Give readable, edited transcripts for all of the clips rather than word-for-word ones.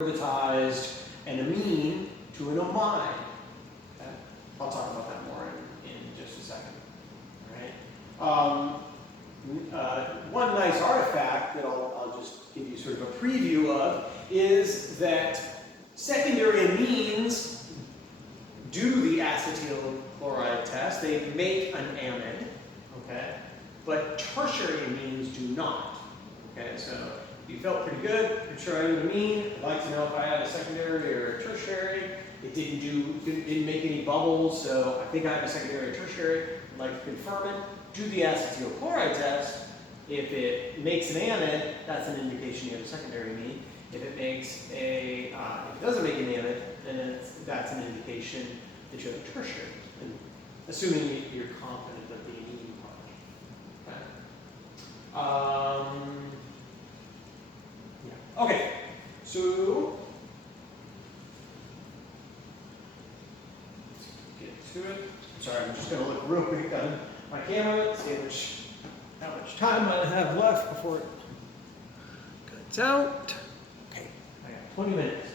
derivatized an amine to an amine. Okay? I'll talk about that more in just a second. All right? One nice artifact that I'll just give you sort of a preview of is that secondary amines do the acetyl chloride test. They make an amide, okay? But tertiary amines do not. Okay, so you felt pretty good. You're sure I need an amine. I'd like to know if I have a secondary or a tertiary. It didn't make any bubbles, so I think I have a secondary or tertiary. I'd like to confirm it. Do the acetyl chloride test. If it makes an amide, that's an indication you have a secondary amine. If it makes if it doesn't make an amide, then that's an indication that you have a tertiary. And assuming you're confident of the amine part. Okay. Yeah. Okay. So let's get to it. Sorry, I'm just going to look real quick on my camera, see how much time I have left before it cuts out. Okay, I got 20 minutes.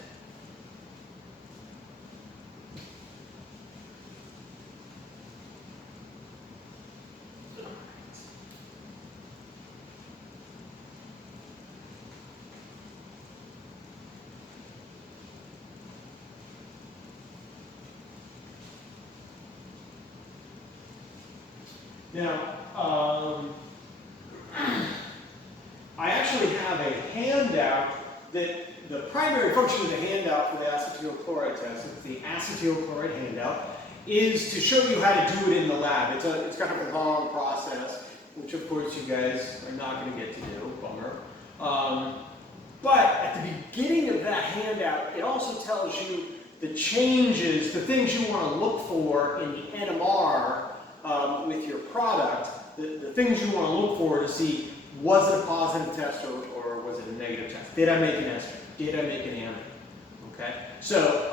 Now, I actually have a handout that the primary function of the handout for the acetyl chloride test, it's the acetyl chloride handout, is to show you how to do it in the lab. It's kind of a long process, which of course you guys are not going to get to do, bummer. But at the beginning of that handout, it also tells you the changes, the things you want to look for in the NMR with your product, the things you want to look for to see, was it a positive test or was it a negative test? Did I make an ester? Did I make an amide? Okay, so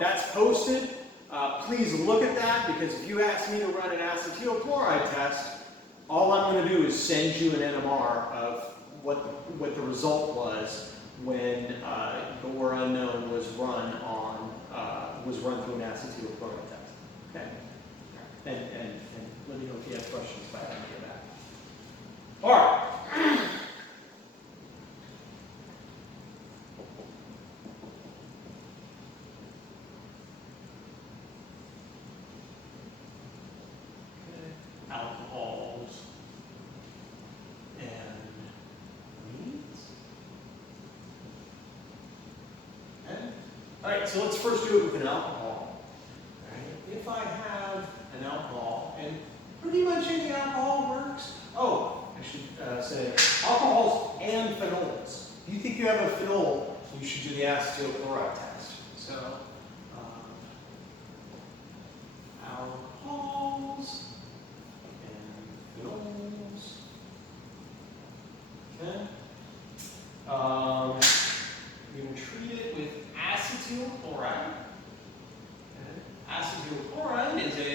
that's posted. Please look at that, because if you ask me to run an acetyl chloride test, all I'm going to do is send you an NMR of what the result was when your unknown was run through an acetyl chloride test. Okay, and let me know if you have questions about any of that. All right. Alcohols and amines. Okay. All right, so let's first do it with an alcohol. All right. If I have an alcohol, and pretty much any alcohol works. Oh, I should say alcohols and phenols. If you think you have a phenol, you should do the acetyl chloride test. So alcohols and phenols. Okay. You can treat it with acetyl chloride. Okay. Acetyl chloride is a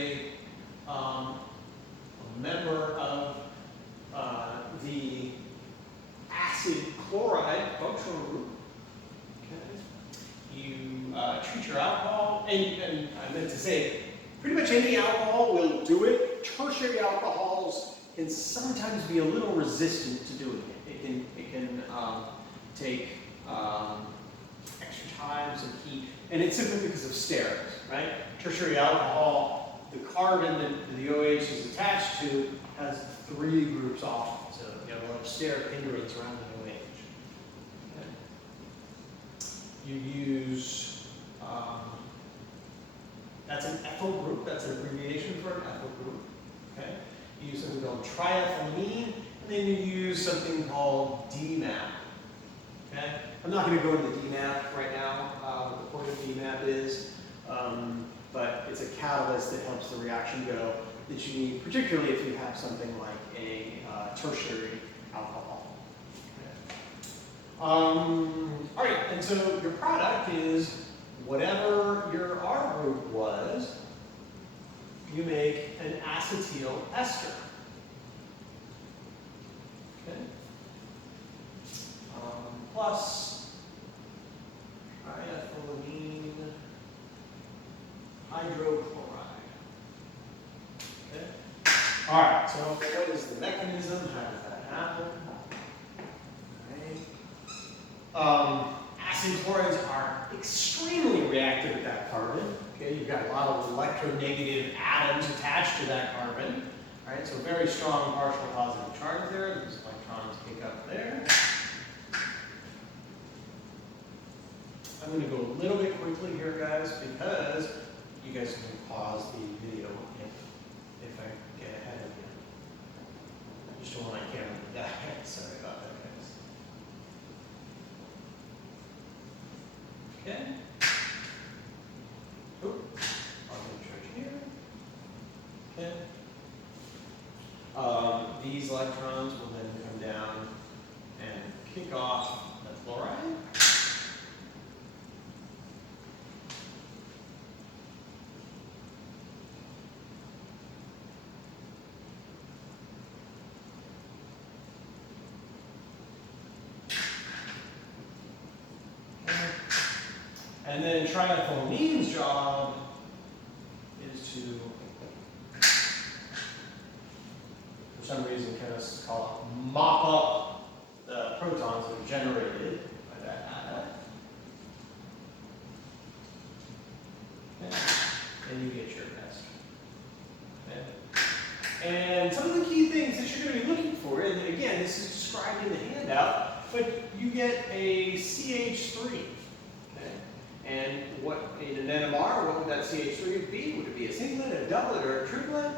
member of the acid chloride functional group. Okay. You treat your alcohol, and I meant to say, pretty much any alcohol will do it. Tertiary alcohols can sometimes be a little resistant to doing it. It can take extra time, some heat, and it's simply because of steroids, right? Tertiary alcohol, the carbon that the OH is attached to has 3 groups off, so you have a lot of steric hindrance around the OH. Okay. You use, that's an ethyl group, that's an abbreviation for an ethyl group. Okay. You use something called triethylamine, and then you use something called DMAP. Okay. I'm not going to go into DMAP right now, what the point of DMAP is. But it's a catalyst that helps the reaction go that you need, particularly if you have something like a tertiary alcohol. Okay. All right, and so your product is whatever your R group was, you make an acetyl ester. Okay. Plus hydrochloride. Okay? All right, so what is the mechanism? How does that happen? Acid chlorides are extremely reactive with that carbon. Okay, you've got a lot of electronegative atoms attached to that carbon. All right, so very strong partial positive charge there. Those electrons pick up there. I'm going to go a little bit quickly here, guys, because you guys can pause the video if I get ahead of you. I just don't want my camera to die. Sorry about that, guys. Okay. Oh, I'll charge here. Okay. These electrons will then come down and kick off the chloride. And then triethylamine's job is to, for some reason, kind of call it mop up the protons that are generated by that atom. Okay. And you get your ester. Okay. And some of the key things that you're going to be looking for, and again, this is described in the handout, but you get a CH3. And what in an NMR, what would that CH3 be? Would it be a singlet, a doublet, or a triplet?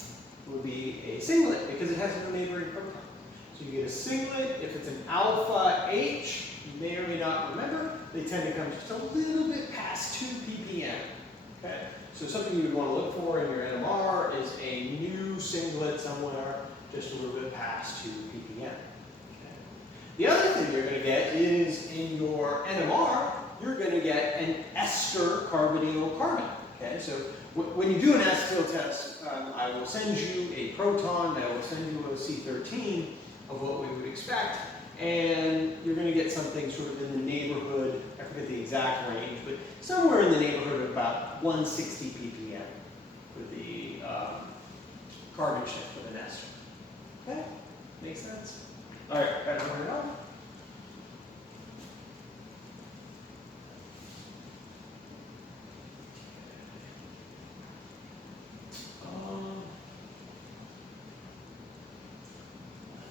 It would be a singlet because it has no neighboring proton. So you get a singlet. If it's an alpha H, you may or may not remember, they tend to come just a little bit past 2 ppm. Okay? So something you would want to look for in your NMR is a new singlet somewhere just a little bit past 2 ppm. The other thing you're going to get is in your NMR, you're going to get an ester carbonyl carbon. Okay, so when you do an acetyl test, I will send you a proton, I will send you a C13 of what we would expect, and you're going to get something sort of in the neighborhood, I forget the exact range, but somewhere in the neighborhood of about 160 ppm for the carbon shift with an ester. Okay, makes sense? All right, guys, turn it on.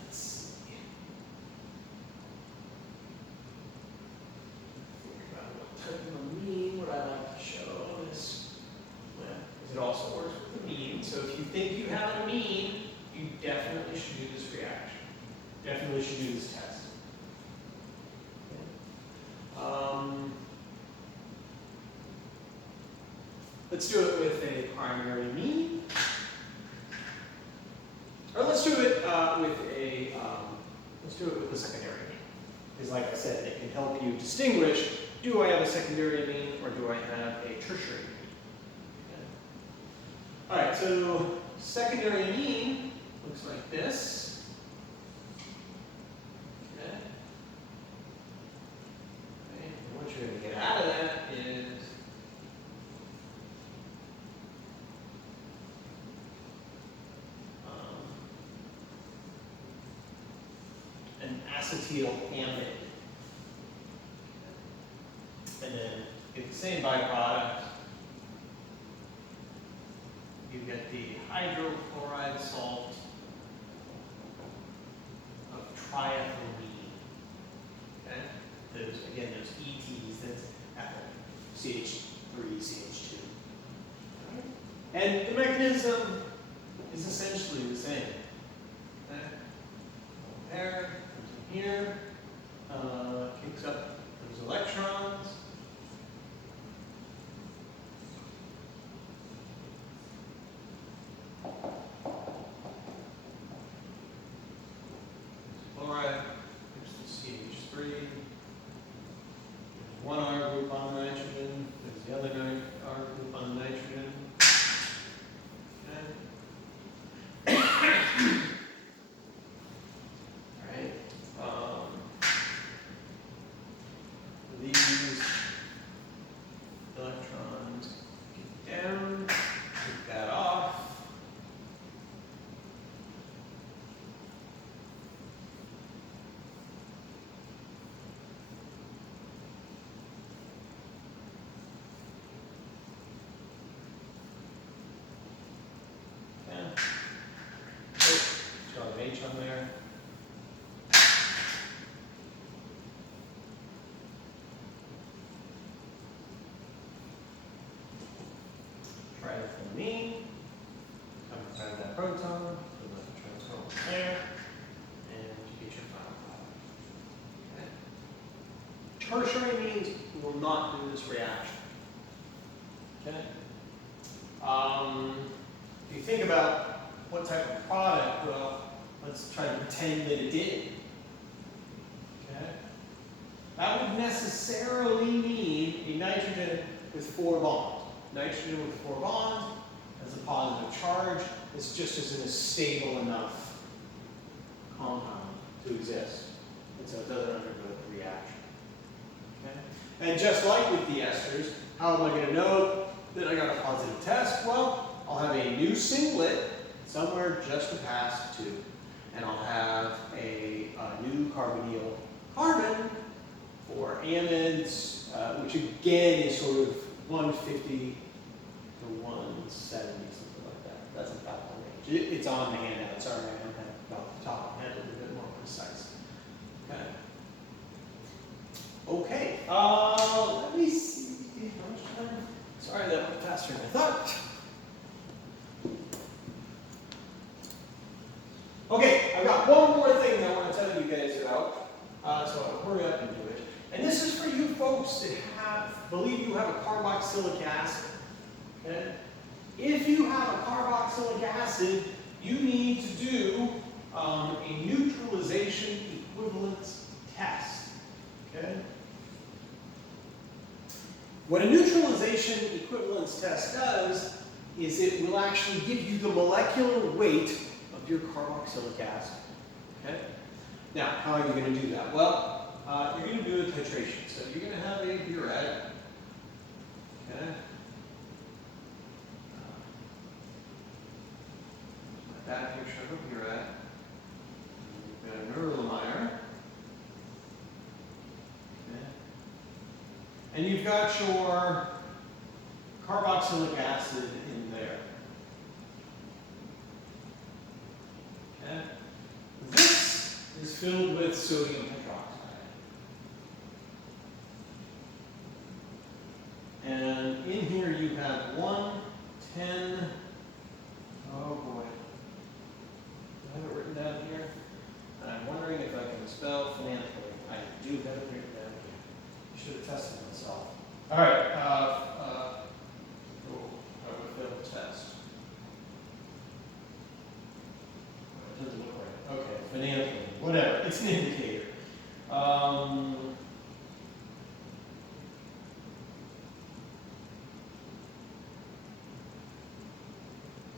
Let's see. Think about what type of amine would I like to show this with, because it also works with amine. So if you think you have an amine, you definitely should do this reaction. Definitely should do this test. Let's do it with a primary amine. Or let's do it with a secondary amine. Because like I said, it can help you distinguish, do I have a secondary amine or do I have a tertiary amine? Okay. All right, so secondary amine looks like this. What you're going to get out of that is an acetyl amide. And then get the same byproduct. You get the hydrochloride salt of triethylamine. Okay? Those, again, those ETs, that's CH3, CH2. Right? And the mechanism is essentially the same. Okay? There, comes in here, kicks up those electrons. Chloride, there's the CH3. One R group on the nitrogen, there's the other R group on the nitrogen. Okay. All right. These electrons on there. Triethylamine, come inside that proton, put the transfer there, and you get your final product. Okay. Tertiary means we will not do this reaction. Okay. If you think about what type of product, well, let's try to pretend that it did. Okay. That would necessarily mean a nitrogen with 4 bonds. Nitrogen with 4 bonds has a positive charge. It's just isn't a stable enough compound to exist. And so it doesn't undergo the reaction. Okay? And just like with the esters, how am I going to know that I got a positive test? Well, I'll have a new singlet somewhere just to pass 2. And I'll have a new carbonyl carbon for amides, which again is sort of 150 to 170, something like that. That's about the range. It's on the handout. Sorry, I don't have it off the top of my head, a little bit more precise. Okay. Okay. Let me see. How much time? Sorry, that went faster than I thought. Okay, I've got one more thing that I want to tell you guys about, so I'll hurry up and do it. And this is for you folks that believe you have a carboxylic acid. Okay? If you have a carboxylic acid, you need to do a neutralization equivalence test. Okay? What a neutralization equivalence test does is it will actually give you the molecular weight of your carboxylic acid. Okay? Now, how are you going to do that? Well, you're going to do a titration. So you're going to have a burette. Okay? That picture of a burette. You've got a Neutralization. Okay? And you've got your carboxylic acid in there. Okay? This is filled with sodium hydroxide. And in here you have 110, oh boy, I have it written down here. And I'm wondering if I can spell phenanthroline. I do have it written down here. I should have tested myself. All right, I would fail the test. It doesn't look right. Okay, phenanthroline, whatever, it's an indicator.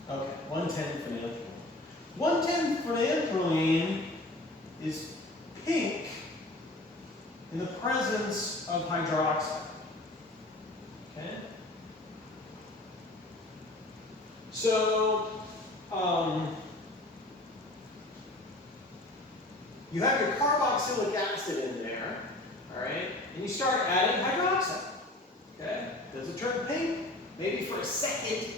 Okay, 110 phenanthroline. 110 phenanthroline is pink in the presence of hydroxide. Okay? So, you have your carboxylic acid in there, all right, and you start adding hydroxide. Okay? Does it turn pink? Maybe for a second,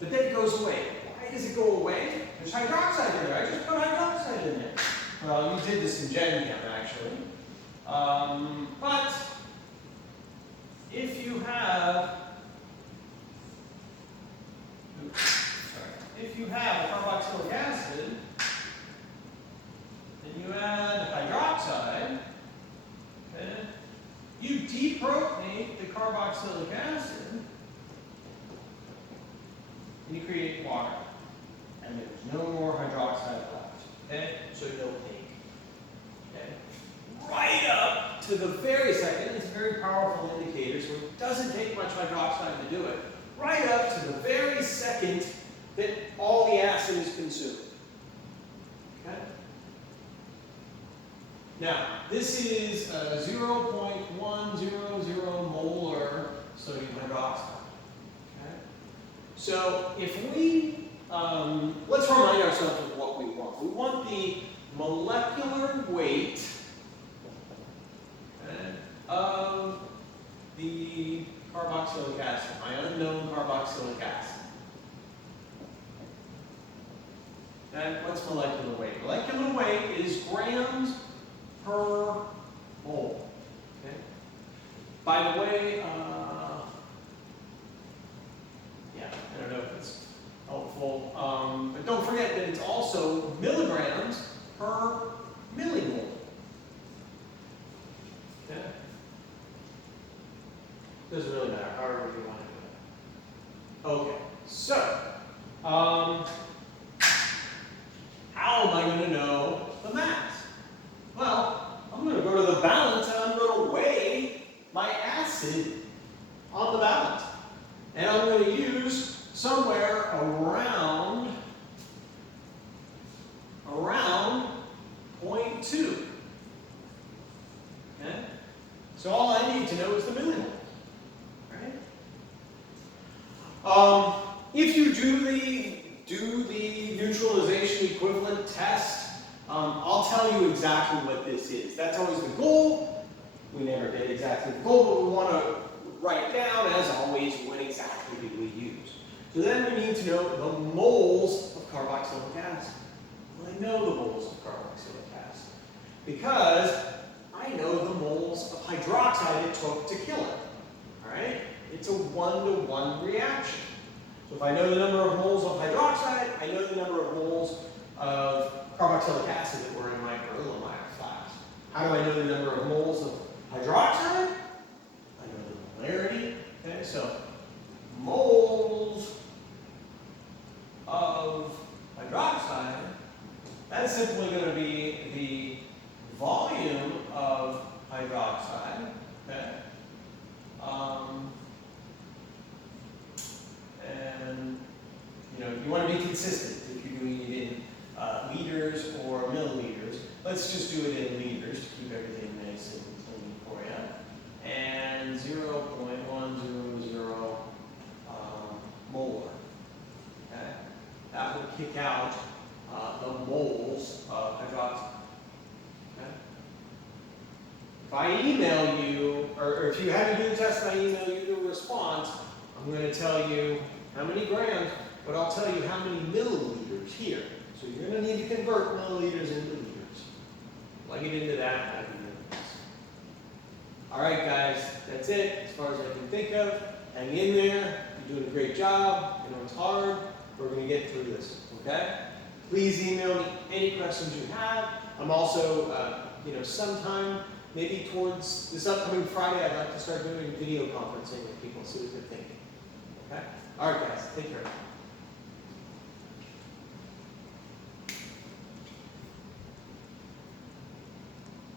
but then it goes away. Why does it go away? There's hydroxide in there. I just put hydroxide in there. Well, you did this in Gen Chem, actually. But if you have, if you have a carboxylic acid, and you add hydroxide, okay, you deprotonate the carboxylic acid, and you create water. And there's no more hydroxide left. Okay? So no pink. Okay? Right up to the very second, it's a very powerful indicator, so it doesn't take much hydroxide to do it. Right up to the very second that all the acid is consumed. Okay? Now, this is 0.100 molar sodium hydroxide. Okay? So if we, let's remind ourselves of what we want. We want the molecular weight, okay, of the carboxylic acid, my unknown carboxylic acid. Okay? What's molecular weight? Molecular weight is grams per mole. Okay? By the way, yeah, I don't know if it's helpful, but don't forget that it's also milligrams per millimole. Okay? Doesn't really matter, however you want to do it. Okay, so, how am I going to know the mass? Well, I'm going to go to the balance and I'm going to weigh my acid on the balance. And I'm going to use somewhere around 0.2. Okay? So all I need to know is the millimole. Right? If you do the neutralization equivalent test, I'll tell you exactly what this is. That's always the goal. We never did exactly the goal, but we want to write down, as always, what exactly did we use. So then we need to know the moles of carboxylic acid. Well, I know the moles of carboxylic acid because I know the moles of hydroxide it took to kill it. All right? It's a 1-to-1 reaction. So if I know the number of moles of hydroxide, I know the number of moles of carboxylic acid that were in my beryllium-ion flask. How do I know the number of moles of hydroxide? I know the molarity. Okay, so moles of hydroxide, that's simply going to be the volume of hydroxide. Okay. And you want to be consistent if you're doing it in liters or milliliters. Let's just do it in liters to keep everything nice and clean for you. And 0.100 molar. Okay? That will kick out the moles of hydroxide. Okay? If I email you, or if you have to do the test and I email you the response, I'm going to tell you how many grams, but I'll tell you how many milliliters here. So you're going to need to convert milliliters into liters. Plug it into that, that'll be your answer. All right, guys, that's it as far as I can think of. Hang in there. You're doing a great job. I know it's hard. We're going to get through this, okay? Please email me any questions you have. I'm also, sometime, maybe towards this upcoming Friday, I'd like to start doing video conferencing with people, see what they're thinking. Okay? All right, guys, take care.